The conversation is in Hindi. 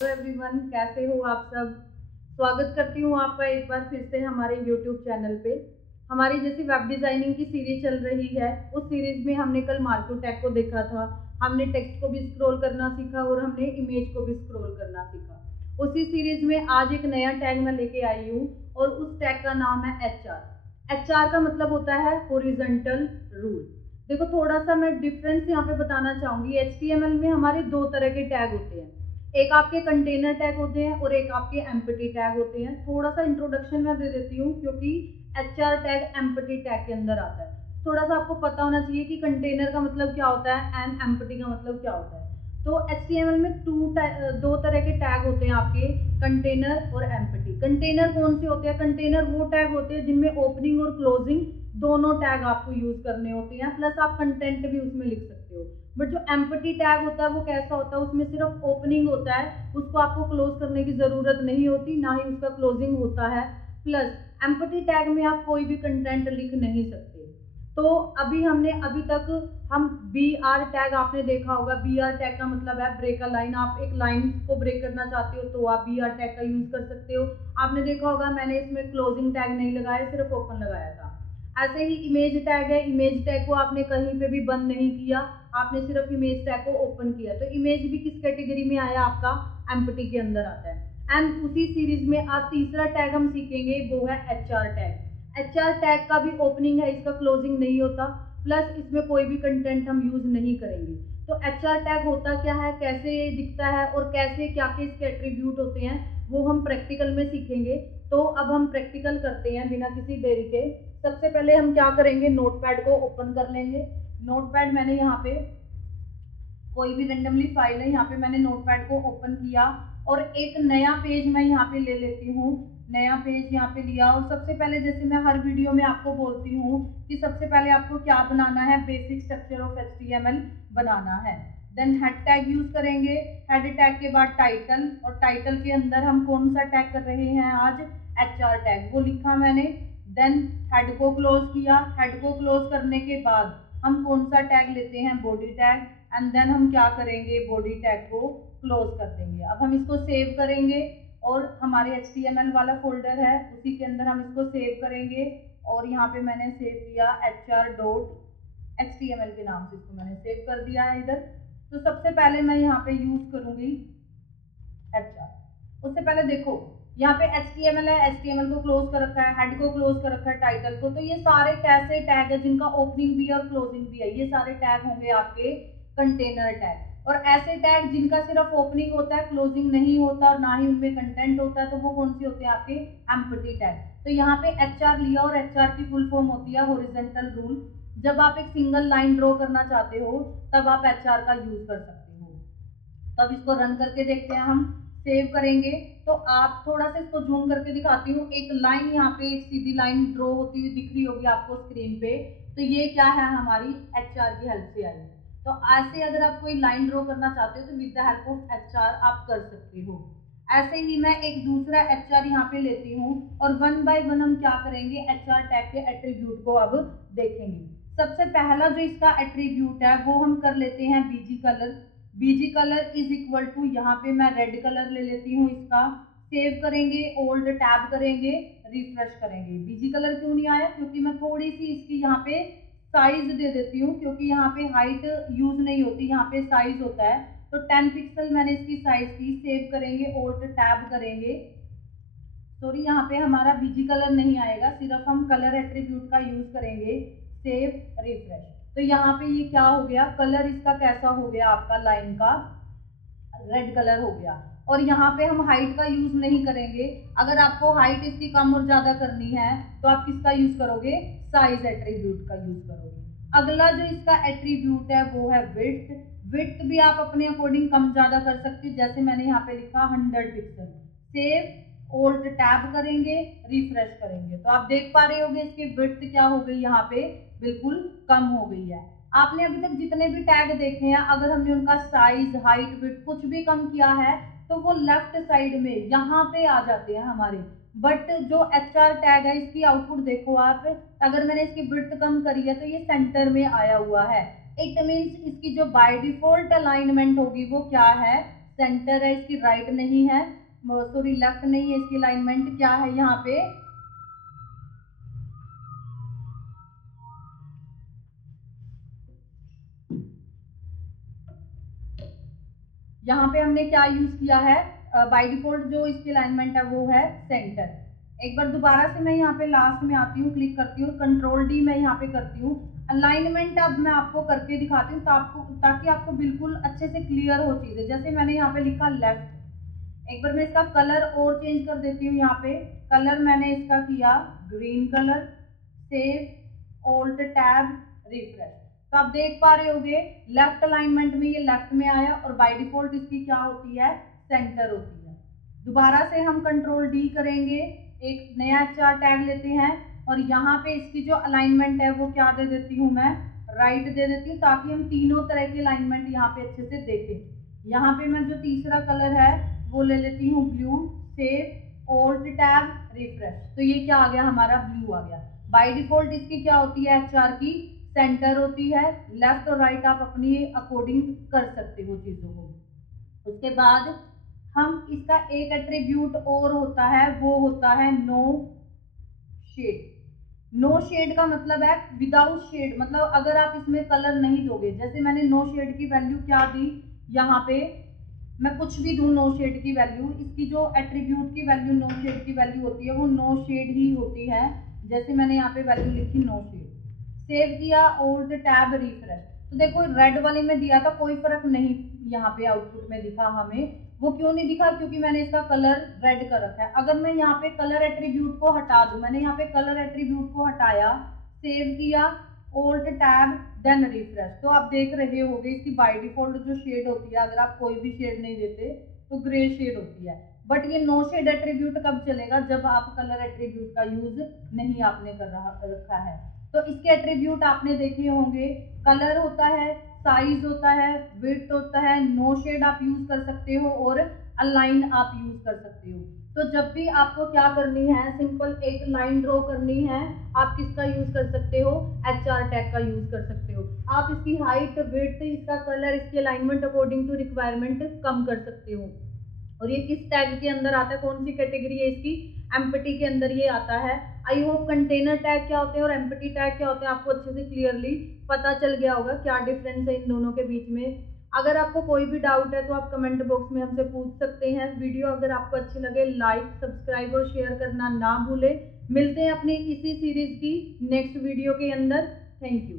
हेलो एवरीवन, कैसे हो आप सब। स्वागत करती हूँ आपका एक बार फिर से हमारे यूट्यूब चैनल पे। हमारी जैसी वेब डिज़ाइनिंग की सीरीज चल रही है, उस सीरीज में हमने कल मार्को टैग को देखा था। हमने टेक्स्ट को भी स्क्रॉल करना सीखा और हमने इमेज को भी स्क्रॉल करना सीखा। उसी सीरीज में आज एक नया टैग मैं लेके आई हूँ और उस टैग का नाम है HR। HR का मतलब होता है हॉरिजॉन्टल रूल। देखो, थोड़ा सा मैं डिफरेंस यहाँ पे बताना चाहूंगी। HTML में हमारे दो तरह के टैग होते हैं, एक आपके कंटेनर टैग होते हैं और एक आपके एम्प्टी टैग होते हैं। थोड़ा सा इंट्रोडक्शन मैं दे देती हूँ क्योंकि HR टैग एम्प्टी टैग के अंदर आता है। थोड़ा सा आपको पता होना चाहिए कि कंटेनर का मतलब क्या होता है एंड एम्प्टी का मतलब क्या होता है। तो HTML में दो तरह के टैग होते हैं आपके, कंटेनर और एम्प्टी। कंटेनर कौन से होते हैं? कंटेनर वो टैग होते हैं जिनमें ओपनिंग और क्लोजिंग दोनों टैग आपको यूज करने होते हैं, प्लस आप कंटेंट भी उसमें लिख सकते हो। बट जो एम्प्टी टैग होता है वो कैसा होता है? उसमें सिर्फ ओपनिंग होता है, उसको आपको क्लोज करने की जरूरत नहीं होती, ना ही उसका क्लोजिंग होता है। प्लस एम्प्टी टैग में आप कोई भी कंटेंट लिख नहीं सकते। तो अभी तक हम BR टैग आपने देखा होगा। BR टैग का मतलब है ब्रेक अ लाइन। आप एक लाइन को ब्रेक करना चाहते हो तो आप BR टैग का यूज कर सकते हो। आपने देखा होगा मैंने इसमें क्लोजिंग टैग नहीं लगाया, सिर्फ ओपन लगाया था। ऐसे ही इमेज टैग है। इमेज टैग को आपने कहीं पे भी बंद नहीं किया, आपने सिर्फ इमेज टैग को ओपन किया, तो इमेज भी किस कैटेगरी में आया? आपका एम्प्टी के अंदर आता है। एंड उसी सीरीज में आज तीसरा टैग हम सीखेंगे, वो है HR टैग। HR टैग का भी ओपनिंग है, इसका क्लोजिंग नहीं होता, प्लस इसमें कोई भी कंटेंट हम यूज नहीं करेंगे। तो HR टैग होता क्या है, कैसे ये दिखता है और कैसे क्या क्या इसके एट्रीब्यूट होते हैं, वो हम प्रैक्टिकल में सीखेंगे। तो अब हम प्रैक्टिकल करते हैं बिना किसी देरी के। सबसे पहले हम क्या करेंगे, नोटपैड को ओपन कर लेंगे। नोटपैड मैंने यहाँ पे कोई भी रेंडमली फाइल है, यहाँ पे मैंने नोटपैड को ओपन किया और एक नया पेज मैं यहाँ पे ले लेती हूँ। नया पेज यहाँ पे लिया और सबसे पहले, जैसे मैं हर वीडियो में आपको बोलती हूँ कि सबसे पहले आपको क्या बनाना है, बेसिक स्ट्रक्चर ऑफ HTML बनाना है। देन हेड टैग यूज करेंगे। हेड टैग के बाद टाइटल, और टाइटल के अंदर हम कौन सा टैग कर रहे हैं आज? HR टैग, वो लिखा मैंने। देन हेड को क्लोज किया। हेड को क्लोज करने के बाद हम कौन सा टैग लेते हैं? Body tag. एंड देन हम क्या करेंगे, बॉडी टैग को क्लोज कर देंगे। अब हम इसको सेव करेंगे और हमारे HTML वाला फोल्डर है उसी के अंदर हम इसको सेव करेंगे। और यहाँ पे मैंने सेव किया HR.html के नाम से, इसको मैंने सेव कर दिया है इधर। तो सबसे पहले मैं यहाँ पे यूज करूंगी HR। उससे पहले देखो, यहाँ पे HTML है, HTML को क्लोज कर रखा है, हेड को क्लोज कर रखा है, टाइटल को। तो ये सारे कैसे टैग है जिनका ओपनिंग भी है और क्लोजिंग भी है, ये सारे टैग होंगे आपके कंटेनर टैग। और ऐसे टैग जिनका सिर्फ ओपनिंग होता है, क्लोजिंग नहीं होता और ना ही उनमें कंटेंट होता है, तो वो कौन से होते हैं? आपके एम्प्टी टैग। तो यहाँ पे HR लिया और HR की फुल फॉर्म होती है हॉरिजॉन्टल रूल। जब आप एक सिंगल लाइन ड्रॉ करना चाहते हो तब आप HR का यूज कर सकते हो। तो अब इसको रन करके देखते हैं, हम सेव करेंगे। तो आप थोड़ा सा इसको जूम करके दिखाती हूँ। एक लाइन यहाँ पे, एक सीधी लाइन ड्रॉ होती हुई दिख रही होगी आपको स्क्रीन पे। तो ये क्या है? हमारी HR की हेल्प से आई है। तो ऐसे अगर आप कोई लाइन ड्रॉ करना चाहते हो तो with the help of HR आप कर सकते हो। ऐसे ही मैं एक दूसरा HR यहाँ पे लेती हूँ और वन बाय वन हम क्या करेंगे, HR टैग के एट्रीब्यूट को अब देखेंगे। सबसे पहला जो इसका एट्रीब्यूट है वो हम कर लेते हैं BG colour. BG colour is equal to, यहाँ पे मैं रेड कलर ले लेती हूँ इसका। सेव करेंगे, ओल्ड टैब करेंगे, रिफ्रेश करेंगे। BG कलर क्यों नहीं आया? क्योंकि मैं थोड़ी सी इसकी यहाँ पे साइज दे देती हूँ, क्योंकि यहाँ पे हाइट यूज नहीं होती, यहाँ पे साइज होता है। तो 10 पिक्सल मैंने इसकी साइज की। सेव करेंगे, ओल्ड टैब करेंगे। सॉरी, यहाँ पे हमारा BG कलर नहीं आएगा, सिर्फ हम कलर एट्रीब्यूट का यूज करेंगे। Save, refresh. तो यहाँ पे ये क्या हो गया, कलर इसका कैसा हो गया? आपका लाइन का रेड कलर हो गया। और यहाँ पे हम हाइट का यूज नहीं करेंगे। अगर आपको हाइट इसकी कम और ज्यादा करनी है तो आप किसका यूज करोगे? साइज एट्रीब्यूट का यूज करोगे। अगला जो इसका एट्रीब्यूट है वो है विड्थ। विड्थ भी आप अपने अकॉर्डिंग कम ज्यादा कर सकते हो, जैसे मैंने यहाँ पे लिखा 100 पिक्सल। सेव, ओल्ड टैब करेंगे, रिफ्रेश करेंगे। तो आप देख पा रहे होगे इसकी विड्थ क्या हो गई, यहाँ पे बिल्कुल कम हो गई है। आपने अभी तक जितने भी टैग देखे हैं, अगर हमने उनका साइज, हाइट, विड्थ कुछ भी कम किया है तो वो लेफ्ट साइड में यहाँ पे आ जाते हैं हमारे। बट जो HR टैग है इसकी आउटपुट देखो आप, अगर मैंने इसकी विड्थ कम करी है तो ये सेंटर में आया हुआ है। इट मीन्स इसकी जो बाय डिफॉल्ट अलाइनमेंट होगी वो क्या है? सेंटर है, इसकी राइट नहीं है, सॉरी लेफ्ट नहीं है, इसकी अलाइनमेंट क्या है यहाँ पे, यहाँ पे हमने क्या यूज किया है, बाय डिफॉल्ट जो इसकी अलाइनमेंट है वो है सेंटर। एक बार दोबारा से मैं यहाँ पे लास्ट में आती हूँ, क्लिक करती हूँ, कंट्रोल डी मैं यहाँ पे करती हूँ। अलाइनमेंट अब मैं आपको करके दिखाती हूँ ताकि आपको बिल्कुल अच्छे से क्लियर हो चीजें। जैसे मैंने यहाँ पे लिखा लेफ्ट, एक बार मैं इसका कलर और चेंज कर देती हूँ। यहाँ पे कलर मैंने इसका किया green colour, save, alt tab, refresh. तो आप देख पा रहे होगे लेफ्ट अलाइनमेंट में ये लेफ्ट में आया और बाय डिफॉल्ट इसकी क्या होती है, सेंटर होती है। दोबारा से हम कंट्रोल डी करेंगे, एक नया चार टैग लेते हैं और यहाँ पे इसकी जो अलाइनमेंट है वो क्या दे देती हूँ मैं, राइट दे देती हूँ, ताकि हम तीनों तरह की अलाइनमेंट यहाँ पे अच्छे से देखें। यहाँ पे मैं जो तीसरा कलर है वो ले लेती हूँ blue, save, alt tab, refresh. तो ये क्या आ गया, हमारा ब्लू आ गया। बाय डिफॉल्ट इसकी क्या होती है, एचआर की सेंटर होती है। लेफ्ट और राइट आप अपनी अकॉर्डिंग कर सकते हो चीजों को। उसके बाद हम इसका एक एट्रीब्यूट और होता है, वो होता है नो शेड। नो शेड का मतलब है विदाउट शेड, मतलब अगर आप इसमें कलर नहीं दोगे। जैसे मैंने नो शेड की वैल्यू क्या दी, यहाँ पे मैं कुछ भी दूं नो शेड की वैल्यू, इसकी जो एट्रीब्यूट की वैल्यू नो शेड की वैल्यू होती है वो नो शेड ही होती है। जैसे मैंने यहाँ पे वैल्यू लिखी नो शेड, सेव किया, ऑल्ट टैब, रिफ्रेश। तो देखो रेड वाले में दिया था, कोई फर्क नहीं यहाँ पे आउटपुट में दिखा हमें। वो क्यों नहीं दिखा, क्योंकि मैंने इसका कलर रेड कर रखा है। अगर मैं यहाँ पे कलर एट्रीब्यूट को हटा दूं, मैंने यहाँ पे कलर एट्रीब्यूट को हटाया, सेव किया, ऑल्ट टैब, देन रिफ्रेश, तो आप देख रहे होगे इसकी बाय डिफॉल्ट जो शेड होती है, अगर आप कोई भी शेड नहीं देते तो ग्रे शेड होती है। बट ये नो शेड एट्रीब्यूट कब चलेगा, जब आप कलर एट्रीब्यूट का यूज नहीं आपने कर रखा है। तो इसके एट्रीब्यूट आपने देखे होंगे, कलर होता है, साइज होता है, विड्थ होता है, नो शेड आप यूज कर सकते हो और अलाइन आप यूज कर सकते हो। तो जब भी आपको क्या करनी है, सिंपल एक लाइन ड्रॉ करनी है, आप किसका यूज कर सकते हो, एचआर टैग का यूज कर सकते हो। आप इसकी हाइट, विड्थ, इसका कलर, इसकी अलाइनमेंट अकॉर्डिंग टू रिक्वायरमेंट कम कर सकते हो। और ये किस टैग के अंदर आता है, कौन सी कैटेगरी है इसकी, एम्पटी के अंदर ये आता है। आई होप कंटेनर टैग क्या होते हैं और एम्पटी टैग क्या होते हैं आपको अच्छे से क्लियरली पता चल गया होगा, क्या डिफरेंस है इन दोनों के बीच में। अगर आपको कोई भी डाउट है तो आप कमेंट बॉक्स में हमसे पूछ सकते हैं। वीडियो अगर आपको अच्छी लगे लाइक, सब्सक्राइब और शेयर करना ना भूले। मिलते हैं अपनी इसी सीरीज की नेक्स्ट वीडियो के अंदर। Thank you.